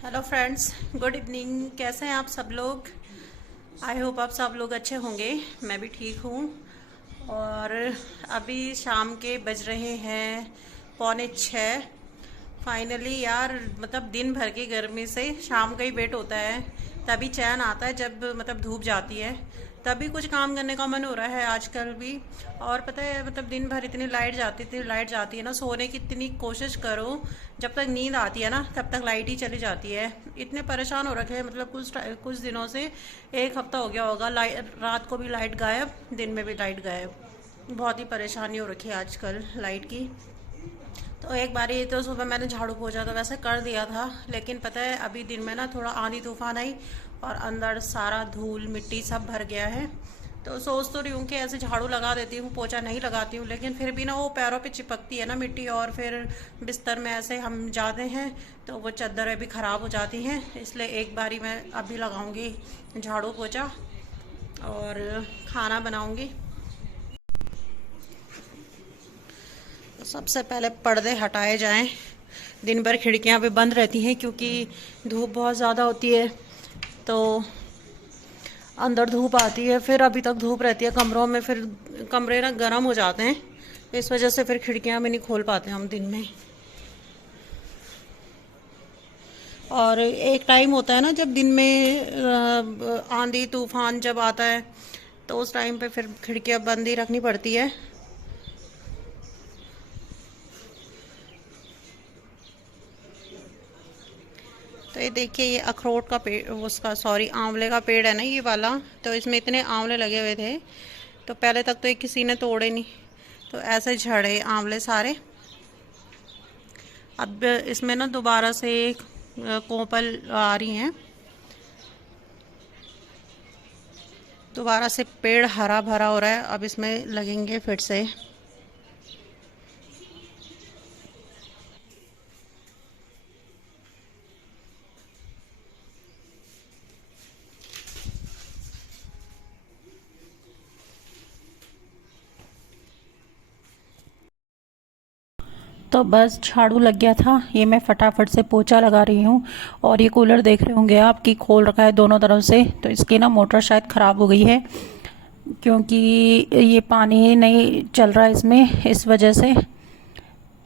Hello friends, good evening. कैसे हैं आप सब लोग? आई होप आप सब लोग अच्छे होंगे। मैं भी ठीक हूँ। और अभी शाम के बज रहे हैं 5:45। फाइनली यार, मतलब दिन भर की गर्मी से शाम का ही वेट होता है। तभी चैन आता है जब मतलब धूप जाती है, तभी कुछ काम करने का मन हो रहा है आजकल भी। और पता है, मतलब दिन भर इतनी लाइट जाती है ना, सोने की इतनी कोशिश करो, जब तक नींद आती है ना तब तक लाइट ही चली जाती है। इतने परेशान हो रखे हैं, मतलब कुछ दिनों से। एक हफ्ता हो गया होगा, लाइट रात को भी लाइट गायब, दिन में भी लाइट गायब। बहुत ही परेशानी हो रखी है आजकल लाइट की। तो एक बारी तो सुबह मैंने झाड़ू पोछा तो वैसे कर दिया था, लेकिन पता है अभी दिन में ना थोड़ा आंधी तूफान आई और अंदर सारा धूल मिट्टी सब भर गया है। तो सोच तो रही हूँ कि ऐसे झाड़ू लगा देती हूँ, पोछा नहीं लगाती हूँ, लेकिन फिर भी ना वो पैरों पे चिपकती है ना मिट्टी, और फिर बिस्तर में ऐसे हम जाते हैं तो वो चादरें भी ख़राब हो जाती हैं। इसलिए एक बारी मैं अभी लगाऊंगी झाड़ू पोछा और खाना बनाऊंगी। तो सबसे पहले पर्दे हटाए जाएं। दिन भर खिड़कियां भी बंद रहती हैं क्योंकि धूप बहुत ज़्यादा होती है। तो अंदर धूप आती है, फिर अभी तक धूप रहती है कमरों में, फिर कमरे ना गर्म हो जाते हैं। इस वजह से फिर खिड़कियां भी नहीं खोल पाते हम दिन में। और एक टाइम होता है ना जब दिन में आंधी तूफान जब आता है, तो उस टाइम पे फिर खिड़कियां बंद ही रखनी पड़ती है। तो ये देखिए, ये अखरोट का पेड़, उसका सॉरी आंवले का पेड़ है ना ये वाला। तो इसमें इतने आंवले लगे हुए थे, तो पहले तक तो ये किसी ने तोड़े नहीं, तो ऐसे झड़े आंवले सारे। अब इसमें ना दोबारा से कोपल आ रही हैं, दोबारा से पेड़ हरा भरा हो रहा है, अब इसमें लगेंगे फिर से। तो बस झाड़ू लग गया था, ये मैं फटाफट से पोछा लगा रही हूँ। और ये कूलर देख रहे होंगे आप कि खोल रखा है दोनों तरफ से, तो इसकी ना मोटर शायद ख़राब हो गई है, क्योंकि ये पानी नहीं चल रहा है इसमें, इस वजह से।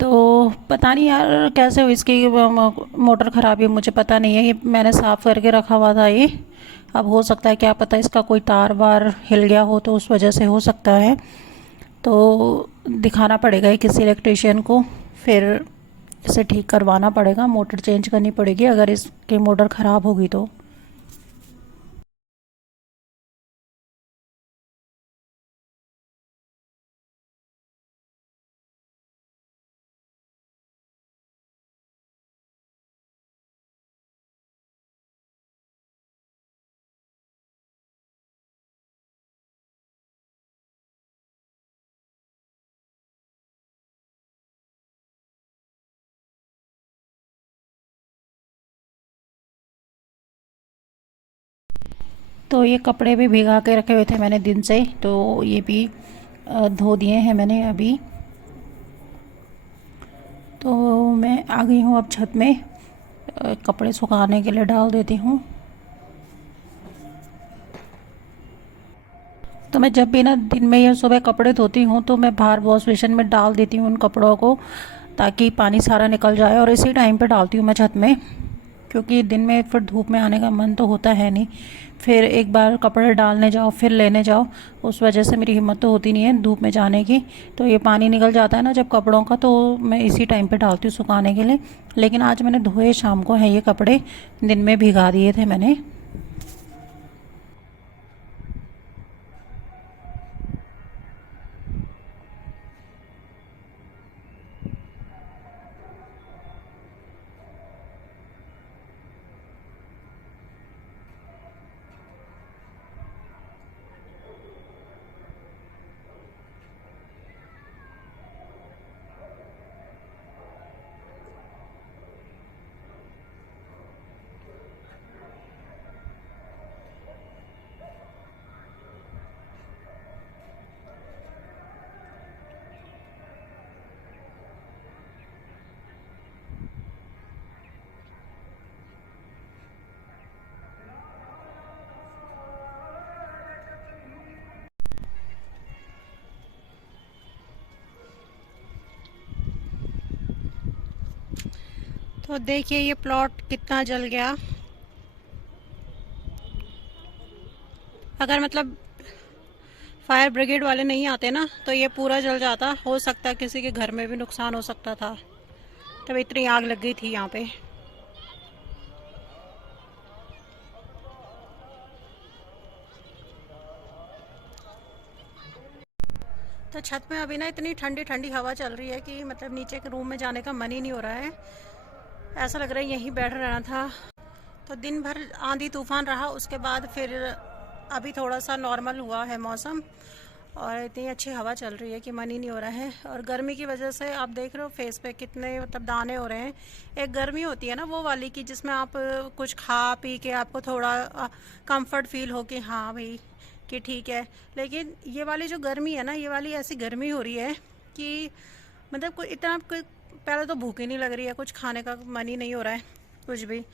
तो पता नहीं यार कैसे हुई इसकी मोटर ख़राब है, मुझे पता नहीं है। ये मैंने साफ़ करके रखा हुआ था ये। अब हो सकता है, क्या पता इसका कोई तार वार हिल गया हो, तो उस वजह से हो सकता है। तो दिखाना पड़ेगा ये किसी इलेक्ट्रिशियन को, फिर इसे ठीक करवाना पड़ेगा, मोटर चेंज करनी पड़ेगी अगर इसकी मोटर ख़राब होगी तो। तो ये कपड़े भी भिगा के रखे हुए थे मैंने दिन से, तो ये भी धो दिए हैं मैंने अभी। तो मैं आ गई हूँ अब छत में, कपड़े सुखाने के लिए डाल देती हूँ। तो मैं जब भी ना दिन में या सुबह कपड़े धोती हूँ तो मैं बाहर वॉश बेसिन में डाल देती हूँ उन कपड़ों को, ताकि पानी सारा निकल जाए, और इसी टाइम पे डालती हूँ मैं छत में, क्योंकि दिन में फिर धूप में आने का मन तो होता है नहीं। फिर एक बार कपड़े डालने जाओ फिर लेने जाओ, उस वजह से मेरी हिम्मत तो होती नहीं है धूप में जाने की। तो ये पानी निकल जाता है ना जब कपड़ों का, तो मैं इसी टाइम पे डालती हूँ सुखाने के लिए। लेकिन आज मैंने धोए शाम को हैं ये कपड़े, दिन में भिगा दिए थे मैंने। तो देखिए ये प्लॉट कितना जल गया। अगर मतलब फायर ब्रिगेड वाले नहीं आते ना तो ये पूरा जल जाता। हो सकता है किसी के घर में भी नुकसान हो सकता था। तब इतनी आग लग गई थी यहाँ पे। तो छत में अभी ना इतनी ठंडी ठंडी हवा चल रही है कि मतलब नीचे के रूम में जाने का मन ही नहीं हो रहा है। ऐसा लग रहा है यहीं बैठ रहना था। तो दिन भर आंधी तूफान रहा, उसके बाद फिर अभी थोड़ा सा नॉर्मल हुआ है मौसम और इतनी अच्छी हवा चल रही है कि मन ही नहीं हो रहा है। और गर्मी की वजह से आप देख रहे हो फेस पे कितने मतलब दाने हो रहे हैं। एक गर्मी होती है ना वो वाली की जिसमें आप कुछ खा पी के आपको थोड़ा कंफर्ट फील हो कि हाँ भाई कि ठीक है। लेकिन ये वाली जो गर्मी है ना, ये वाली ऐसी गर्मी हो रही है कि मतलब कोई इतना कोई पहले तो भूख ही नहीं लग रही है, कुछ खाने का मन ही नहीं हो रहा है कुछ भी।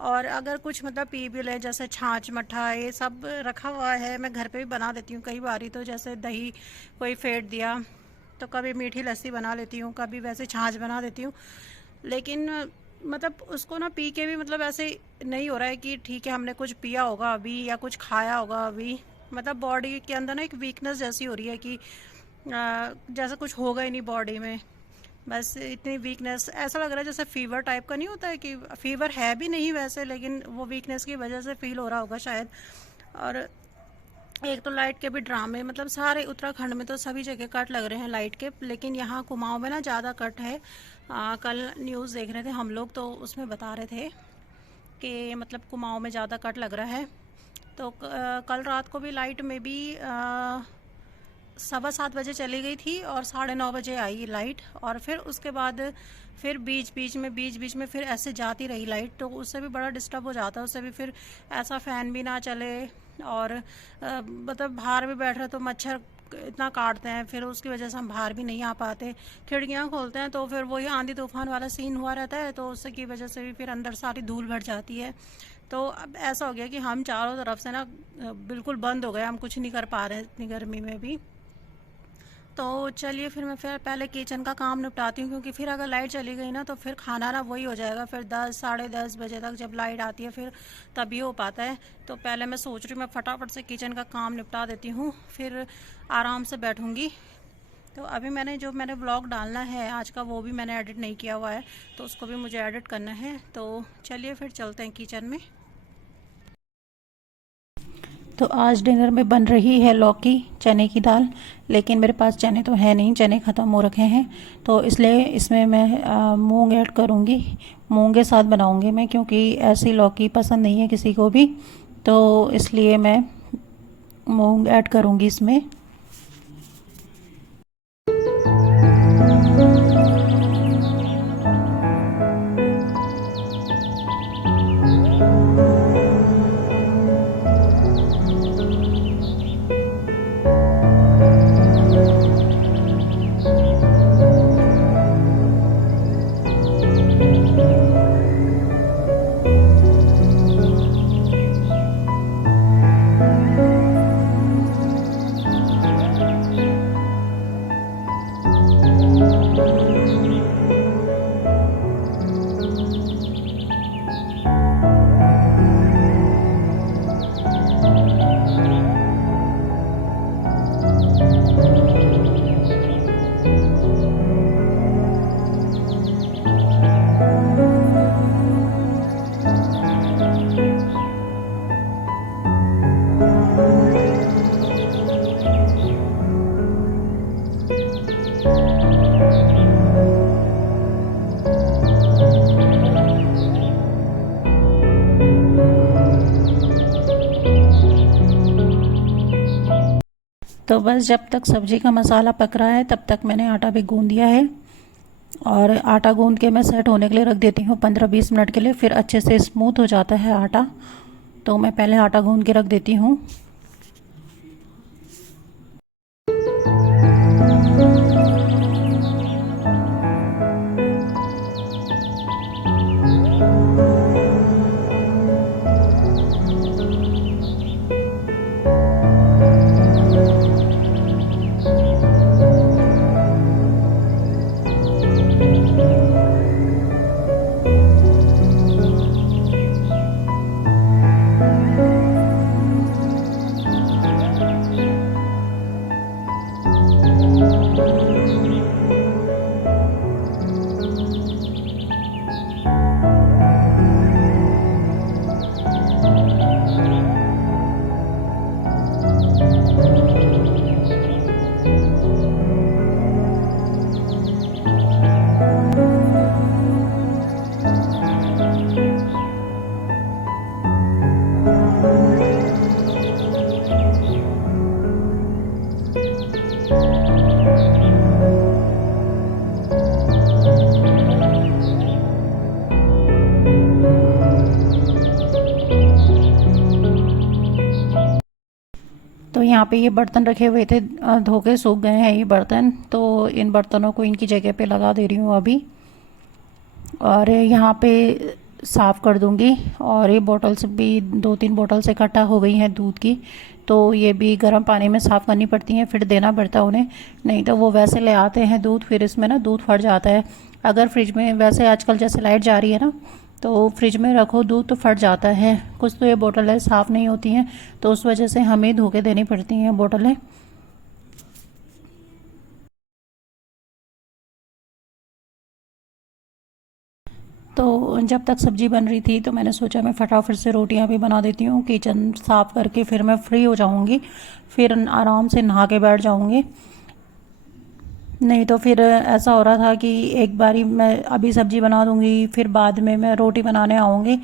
और अगर कुछ मतलब पी भी ले जैसे छाछ मट्ठा ये सब रखा हुआ है, मैं घर पे भी बना देती हूँ कई बारी। तो जैसे दही कोई फेंट दिया तो कभी मीठी लस्सी बना लेती हूँ, कभी वैसे छाछ बना देती हूँ। लेकिन मतलब उसको ना पी के भी मतलब ऐसे नहीं हो रहा है कि ठीक है हमने कुछ पिया होगा अभी या कुछ खाया होगा अभी। मतलब बॉडी के अंदर ना एक वीकनेस जैसी हो रही है कि जैसा कुछ होगा ही नहीं बॉडी में। बस इतनी वीकनेस, ऐसा लग रहा है जैसे फीवर टाइप का नहीं होता है कि फीवर है भी नहीं वैसे, लेकिन वो वीकनेस की वजह से फील हो रहा होगा शायद। और एक तो लाइट के भी ड्रामे, मतलब सारे उत्तराखंड में तो सभी जगह कट लग रहे हैं लाइट के, लेकिन यहाँ कुमाऊँ में ना ज़्यादा कट है। कल न्यूज़ देख रहे थे हम लोग तो उसमें बता रहे थे कि मतलब कुमाऊँ में ज़्यादा कट लग रहा है। तो कल रात को भी लाइट में भी 7:15 बजे चली गई थी और 9:30 बजे आई लाइट। और फिर उसके बाद फिर बीच बीच में फिर ऐसे जाती रही लाइट, तो उससे भी बड़ा डिस्टर्ब हो जाता है। उससे भी फिर ऐसा फ़ैन भी ना चले और मतलब बाहर भी बैठ रहे तो मच्छर इतना काटते हैं, फिर उसकी वजह से हम बाहर भी नहीं आ पाते। खिड़कियाँ खोलते हैं तो फिर वही आंधी तूफान वाला सीन हुआ रहता है, तो उससे की वजह से भी फिर अंदर सारी धूल भर जाती है। तो अब ऐसा हो गया कि हम चारों तरफ से ना बिल्कुल बंद हो गए, हम कुछ नहीं कर पा रहे इतनी गर्मी में भी। तो चलिए फिर मैं फिर पहले किचन का काम निपटाती हूँ, क्योंकि फिर अगर लाइट चली गई ना तो फिर खाना ना वही हो जाएगा। फिर 10 साढ़े 10 बजे तक जब लाइट आती है फिर तभी हो पाता है। तो पहले मैं सोच रही हूँ मैं फटाफट से किचन का काम निपटा देती हूँ, फिर आराम से बैठूँगी। तो अभी मैंने व्लॉग डालना है आज का, वो भी मैंने एडिट नहीं किया हुआ है, तो उसको भी मुझे एडिट करना है। तो चलिए फिर चलते हैं किचन में। तो आज डिनर में बन रही है लौकी चने की दाल, लेकिन मेरे पास चने तो है नहीं, चने ख़त्म हो रखे हैं। तो इसलिए इसमें मैं मूंग ऐड करूँगी, मूंग के साथ बनाऊँगी मैं, क्योंकि ऐसी लौकी पसंद नहीं है किसी को भी। तो इसलिए मैं मूंग ऐड करूँगी इसमें। तो बस जब तक सब्ज़ी का मसाला पक रहा है तब तक मैंने आटा भी गूंद दिया है। और आटा गूंद के मैं सेट होने के लिए रख देती हूँ 15-20 मिनट के लिए, फिर अच्छे से स्मूथ हो जाता है आटा। तो मैं पहले आटा गूंद के रख देती हूँ। यहाँ पे ये बर्तन रखे हुए थे, धो के सूख गए हैं ये बर्तन, तो इन बर्तनों को इनकी जगह पे लगा दे रही हूँ अभी। और यहाँ पे साफ़ कर दूँगी। और ये बॉटल्स भी 2-3 बॉटल्स इकट्ठा हो गई हैं दूध की, तो ये भी गर्म पानी में साफ़ करनी पड़ती हैं, फिर देना पड़ता है उन्हें, नहीं तो वो वैसे ले आते हैं दूध, फिर इसमें ना दूध फट जाता है। अगर फ्रिज में, वैसे आजकल जैसे लाइट जा रही है ना, तो फ्रिज में रखो दूध तो फट जाता है। कुछ तो ये बोतलें साफ़ नहीं होती हैं, तो उस वजह से हमें धो के देनी पड़ती हैं बोतलें। तो जब तक सब्ज़ी बन रही थी तो मैंने सोचा मैं फटाफट से रोटियां भी बना देती हूँ, किचन साफ़ करके फिर मैं फ्री हो जाऊँगी, फिर आराम से नहा के बैठ जाऊँगी। नहीं तो फिर ऐसा हो रहा था कि एक बारी मैं अभी सब्ज़ी बना दूँगी, फिर बाद में मैं रोटी बनाने आऊँगी,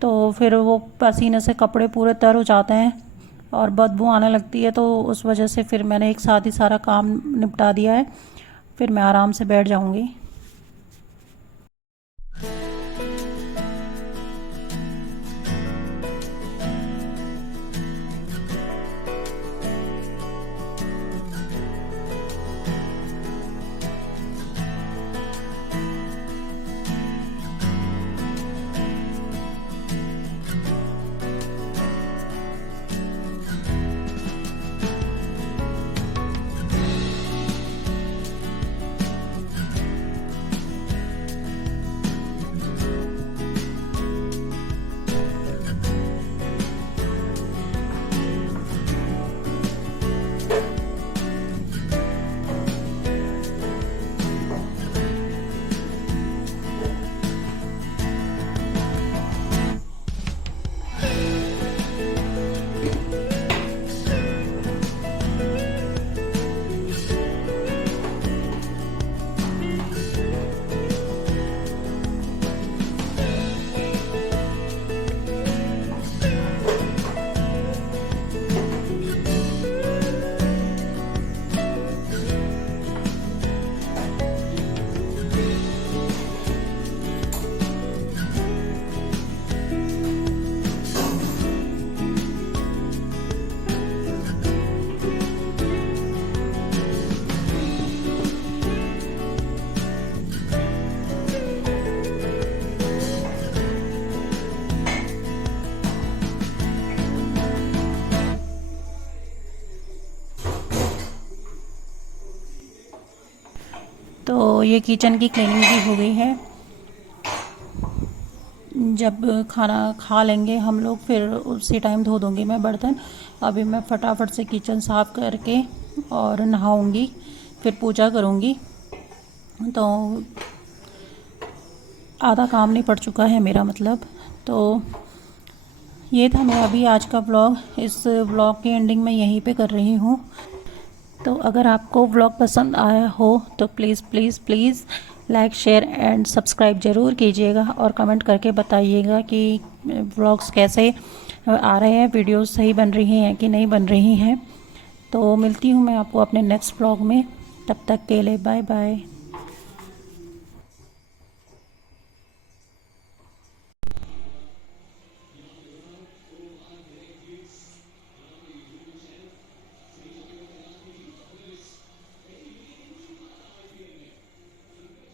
तो फिर वो पसीने से कपड़े पूरे तर हो जाते हैं और बदबू आने लगती है, तो उस वजह से फिर मैंने एक साथ ही सारा काम निपटा दिया है, फिर मैं आराम से बैठ जाऊँगी। तो ये किचन की क्लीनिंग भी हो गई है। जब खाना खा लेंगे हम लोग फिर उसी टाइम धो दूँगी मैं बर्तन। अभी मैं फटाफट से किचन साफ़ करके और नहाऊँगी, फिर पूजा करूँगी, तो आधा काम नहीं पड़ चुका है मेरा मतलब। तो ये था मेरा अभी आज का व्लॉग। इस व्लॉग की एंडिंग मैं यहीं पे कर रही हूँ। तो अगर आपको व्लॉग पसंद आया हो तो please please please like share and subscribe ज़रूर कीजिएगा और कमेंट करके बताइएगा कि व्लॉग्स कैसे आ रहे हैं, वीडियोस सही बन रही हैं कि नहीं बन रही हैं। तो मिलती हूँ मैं आपको अपने नेक्स्ट व्लॉग में, तब तक के लिए बाय बाय।